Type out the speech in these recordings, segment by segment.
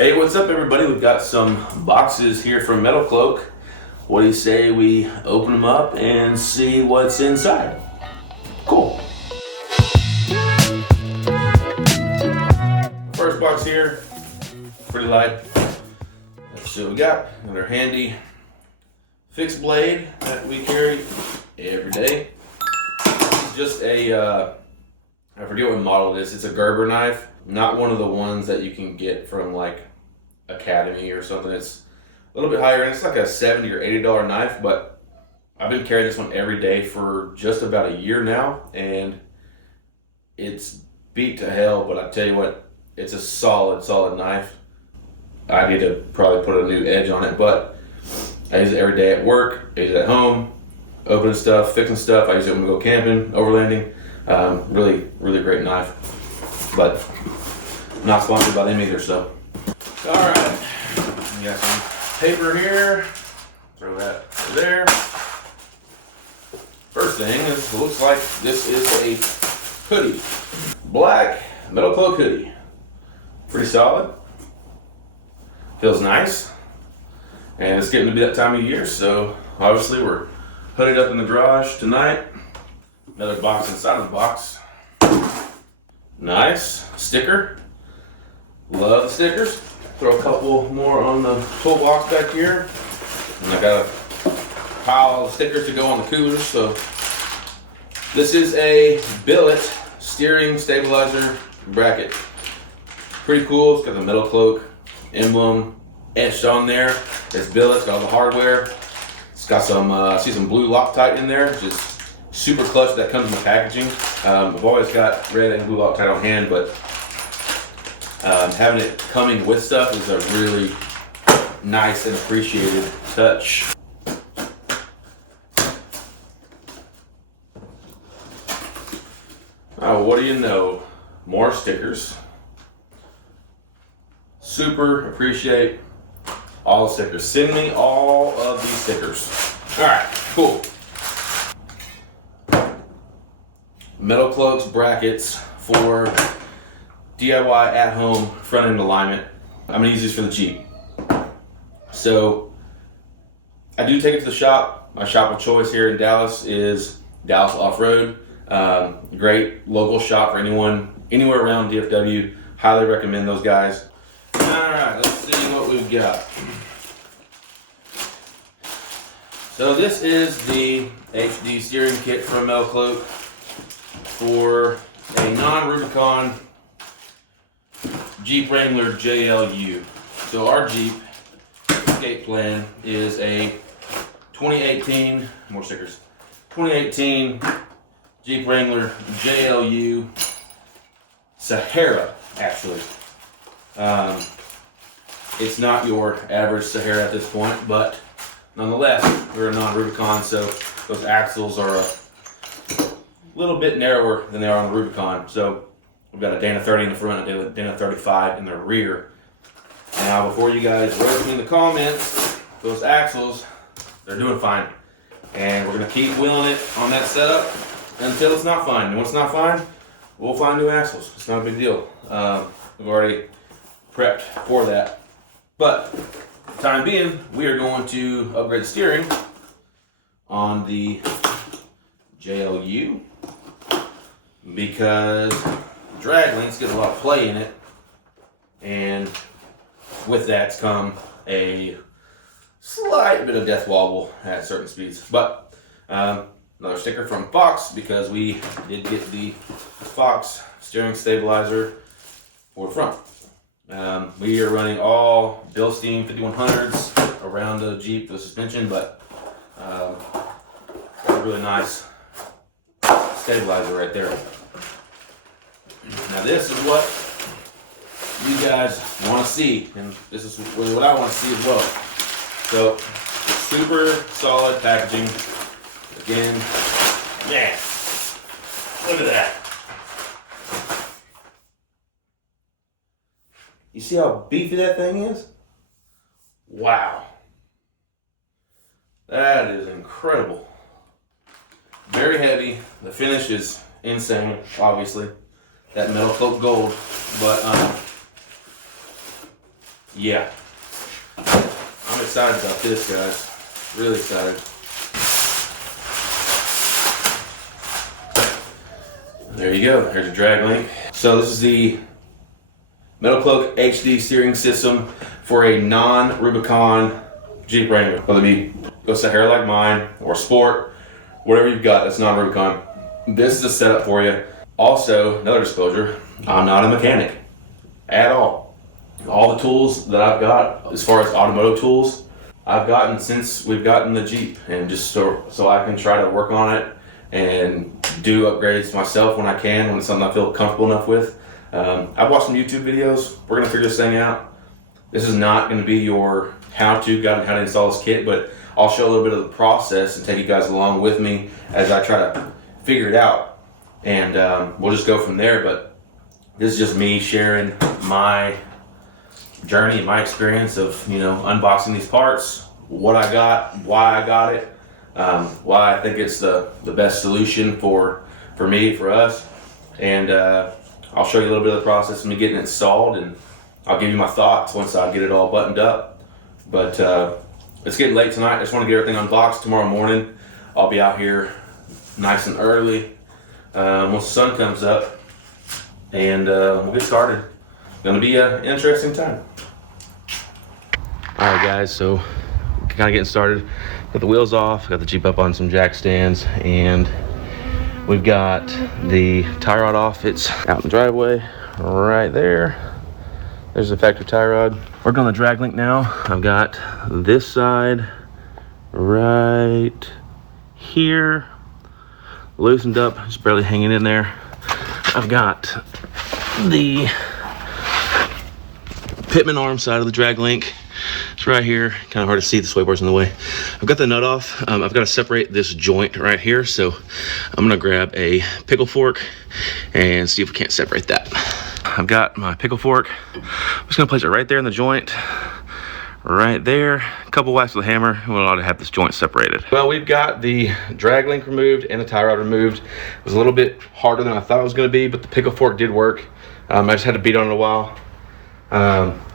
Hey, what's up everybody? We've got some boxes here from Metalcloak. What do you say we open them up and see what's inside? Cool. First box here, pretty light. Let's see what we got. Another handy fixed blade that we carry every day. Just a, I forget what model it is. It's a Gerber knife. Not one of the ones that you can get from like Academy or something. It's a little bit higher end. It's like a $70 or $80 knife, but I've been carrying this one every day for just about a year now, and it's beat to hell, but I tell you what, it's a solid knife. I need to probably put a new edge on it, but I use it every day at work, I use it at home, opening stuff, fixing stuff. I use it when we go camping, overlanding. Really great knife, but not sponsored by them either, so. All right, we got some paper here. Throw that over there. First thing is, it looks like this is a hoodie. Black Metalcloak hoodie. Pretty solid. Feels nice. And it's getting to be that time of year, so obviously we're hooded up in the garage tonight. Another box inside of the box. Nice sticker. Love the stickers. Throw a couple more on the toolbox back here. And I got a pile of stickers to go on the cooler. So this is a billet steering stabilizer bracket. Pretty cool. It's got the Metalcloak emblem etched on there. It's billet. It's got all the hardware. It's got some, I see some blue Loctite in there, which is super clutch. That comes in the packaging. I've always got red and blue Loctite on hand, but having it coming with stuff is a really nice and appreciated touch. Oh, what do you know? More stickers. Super appreciate all the stickers. Send me all of these stickers. All right, cool. Metalcloak's brackets for DIY at home front end alignment. I'm gonna use these for the Jeep. So I do take it to the shop. My shop of choice here in Dallas is Dallas Off-Road. Great local shop for anyone anywhere around DFW. Highly recommend those guys. All right, let's see what we've got. So this is the HD steering kit from Metalcloak for a non-Rubicon Jeep Wrangler JLU. So our Jeep escape plan is a 2018, more stickers, 2018 Jeep Wrangler JLU Sahara, actually. It's not your average Sahara at this point, but nonetheless, we're a non-Rubicon, so those axles are a little bit narrower than they are on the Rubicon. So we've got a Dana 30 in the front and a Dana 35 in the rear. Now, before you guys roast me in the comments, those axles, they're doing fine. And we're gonna keep wheeling it on that setup until it's not fine. And when it's not fine, we'll find new axles. It's not a big deal. We've already prepped for that. But for the time being, we are going to upgrade the steering on the JLU because drag links get a lot of play in it, and with that's come a slight bit of death wobble at certain speeds. But another sticker from Fox, because we did get the Fox steering stabilizer for the front. We are running all Bilstein 5100s around the Jeep, the suspension, but a really nice stabilizer right there. Now this is what you guys want to see, and this is really what I want to see as well. So, super solid packaging. Again, man, look at that. You see how beefy that thing is? Wow. That is incredible. Very heavy. The finish is insane, obviously. That Metalcloak gold. But yeah, I'm excited about this, guys. Really excited. There you go. Here's a drag link. So this is the Metalcloak HD steering system for a non-Rubicon Jeep Wrangler. Whether it be go set hair like mine or sport, whatever you've got that's non-Rubicon. This is a setup for you. Also, another disclosure, I'm not a mechanic at all. All the tools that I've got, as far as automotive tools, I've gotten since we've gotten the Jeep, and just so I can try to work on it and do upgrades myself when I can, when it's something I feel comfortable enough with. I've watched some YouTube videos. We're gonna figure this thing out. This is not gonna be your how-to guide on how to install this kit, but I'll show a little bit of the process and take you guys along with me as I try to figure it out. And we'll just go from there. But this is just me sharing my journey and my experience of, you know, unboxing these parts, what I got, why I got it, why I think it's the best solution for me, for us. And I'll show you a little bit of the process of me getting it installed, and I'll give you my thoughts once I get it all buttoned up. But it's getting late tonight. I just want to get everything unboxed. Tomorrow morning I'll be out here nice and early once the sun comes up, and we'll get started. Gonna be an interesting time. All right, guys, so kind of getting started. Got the wheels off, got the Jeep up on some jack stands, and we've got the tie rod off. It's out in the driveway right there. There's the factory tie rod. Working on the drag link now. I've got this side right here loosened up, just barely hanging in there. I've got the Pitman arm side of the drag link. It's right here. Kind of hard to see, the sway bar's in the way. I've got the nut off. I've got to separate this joint right here, so I'm gonna grab a pickle fork and see if we can't separate that. I've got my pickle fork. I'm just gonna place it right there in the joint, right there. A couple whacks with a hammer, and we'll ought to have this joint separated. Well, we've got the drag link removed and the tie rod removed. It was a little bit harder than I thought it was gonna be, but the pickle fork did work. I just had to beat on it a while.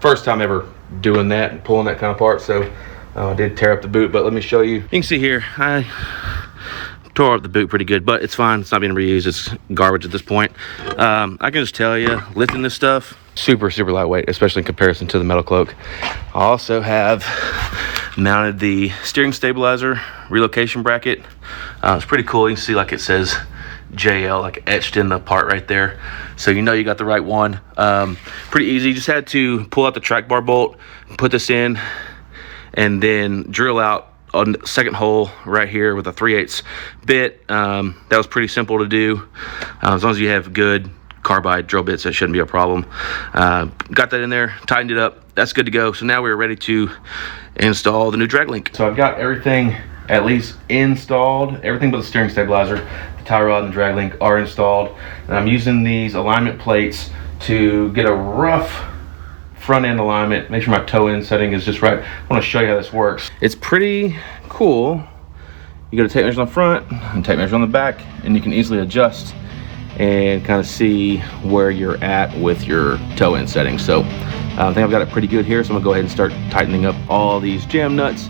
First time ever doing that and pulling that kind of part, so I did tear up the boot. But let me show you. You can see here, I tore up the boot pretty good, but it's fine. It's not being reused. It's garbage at this point. I can just tell you, lifting this stuff, super lightweight, especially in comparison to the Metalcloak. I also have mounted the steering stabilizer relocation bracket. It's pretty cool. You can see, like, it says JL like etched in the part right there, so you know you got the right one. Pretty easy. Just had to pull out the track bar bolt, put this in, and then drill out on the second hole right here with a 3/8 bit. That was pretty simple to do. As long as you have good carbide drill bits, that shouldn't be a problem. Got that in there, tightened it up. That's good to go. So now we're ready to install the new drag link. So I've got everything at least installed. Everything but the steering stabilizer, the tie rod, and the drag link are installed. And I'm using these alignment plates to get a rough front end alignment, make sure my toe end setting is just right. I want to show you how this works. It's pretty cool. You get a tape measure on the front and tape measure on the back, and you can easily adjust and kind of see where you're at with your toe end setting. So I think I've got it pretty good here, so I'm gonna go ahead and start tightening up all these jam nuts.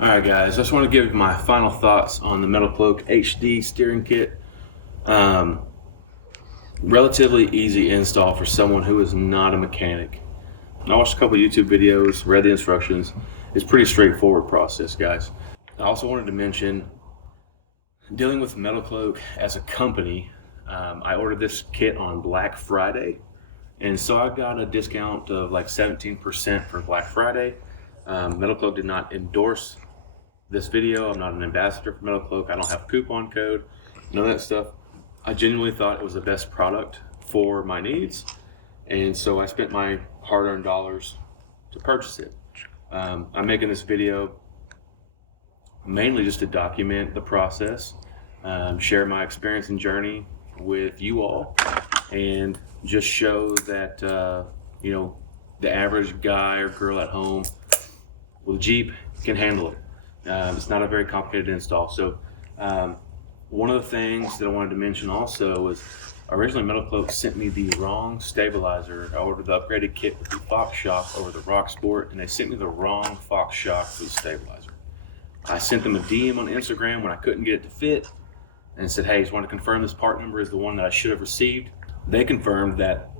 Alright guys, I just want to give my final thoughts on the Metalcloak HD steering kit. Relatively easy install for someone who is not a mechanic. I watched a couple YouTube videos, read the instructions. It's a pretty straightforward process, guys. I also wanted to mention, dealing with Metalcloak as a company, I ordered this kit on Black Friday, and so I got a discount of like 17% for Black Friday. Metalcloak did not endorse this video. I'm not an ambassador for Metalcloak. I don't have a coupon code, none of that stuff. I genuinely thought it was the best product for my needs, and so I spent my hard-earned dollars to purchase it. I'm making this video mainly just to document the process, share my experience and journey with you all, and just show that the average guy or girl at home with a Jeep can handle it. It's not a very complicated install. So one of the things that I wanted to mention also was originally Metalcloak sent me the wrong stabilizer. I ordered the upgraded kit with the Fox shock over the Rock Sport, and they sent me the wrong Fox shock for the stabilizer. I sent them a DM on Instagram when I couldn't get it to fit and said, hey, just want to confirm this part number is the one that I should have received. They confirmed that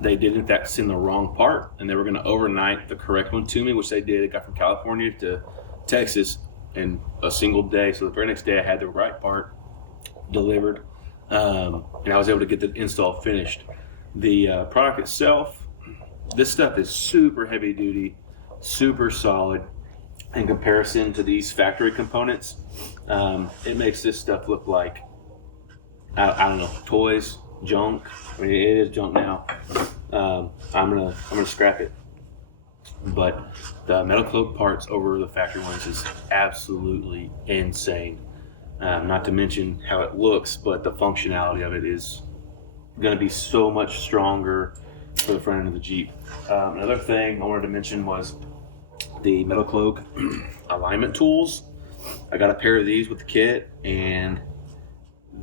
they did in fact send the wrong part, and they were going to overnight the correct one to me, which they did. It got from California to Texas in a single day. So the very next day I had the right part delivered, and I was able to get the install finished. The product itself, this stuff is super heavy duty, super solid in comparison to these factory components. It makes this stuff look like, I don't know, toys, junk. I mean, it is junk now. I'm gonna scrap it. But the Metalcloak parts over the factory ones is absolutely insane. Not to mention how it looks, but the functionality of it is going to be so much stronger for the front end of the Jeep. Another thing I wanted to mention was the Metalcloak alignment tools. I got a pair of these with the kit, and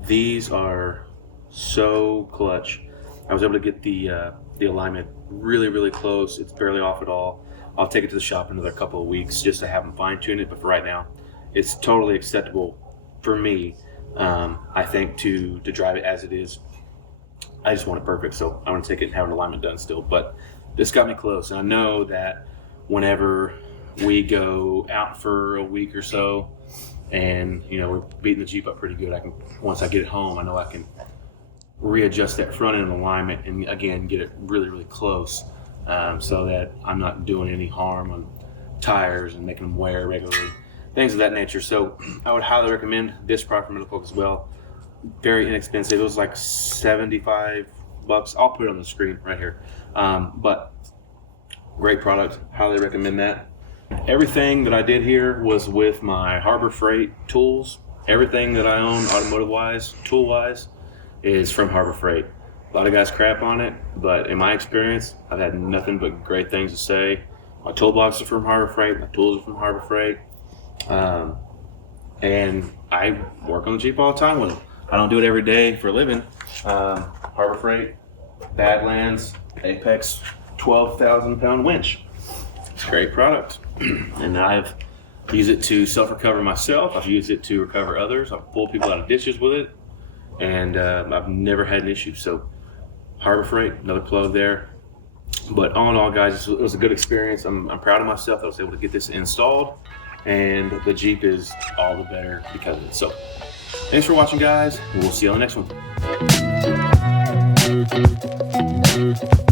these are so clutch. I was able to get the alignment really, really close. It's barely off at all. I'll take it to the shop in another couple of weeks just to have them fine tune it, but for right now, it's totally acceptable for me. I think to drive it as it is. I just want it perfect, so I want to take it and have an alignment done still. But this got me close, and I know that whenever we go out for a week or so, and we're beating the Jeep up pretty good, once I get it home, I know I can readjust that front end alignment and again get it really, really close, so that I'm not doing any harm on tires and making them wear regularly, things of that nature. So I would highly recommend this product from Metalcloak as well. Very inexpensive. It was like $75. I'll put it on the screen right here. But great product. Highly recommend that. Everything that I did here was with my Harbor Freight tools. Everything that I own automotive-wise, tool-wise, is from Harbor Freight. A lot of guys crap on it, but in my experience, I've had nothing but great things to say. My toolbox is from Harbor Freight. My tools are from Harbor Freight. And I work on the Jeep all the time with them. I don't do it every day for a living. Harbor Freight, Badlands, Apex 12,000 pound winch. It's a great product. And I've used it to self-recover myself. I've used it to recover others. I've pulled people out of ditches with it. And I've never had an issue. So Harbor Freight, another plug there. But all in all, guys, it was a good experience. I'm proud of myself that I was able to get this installed. And the Jeep is all the better because of it. So thanks for watching, guys. We'll see you on the next one.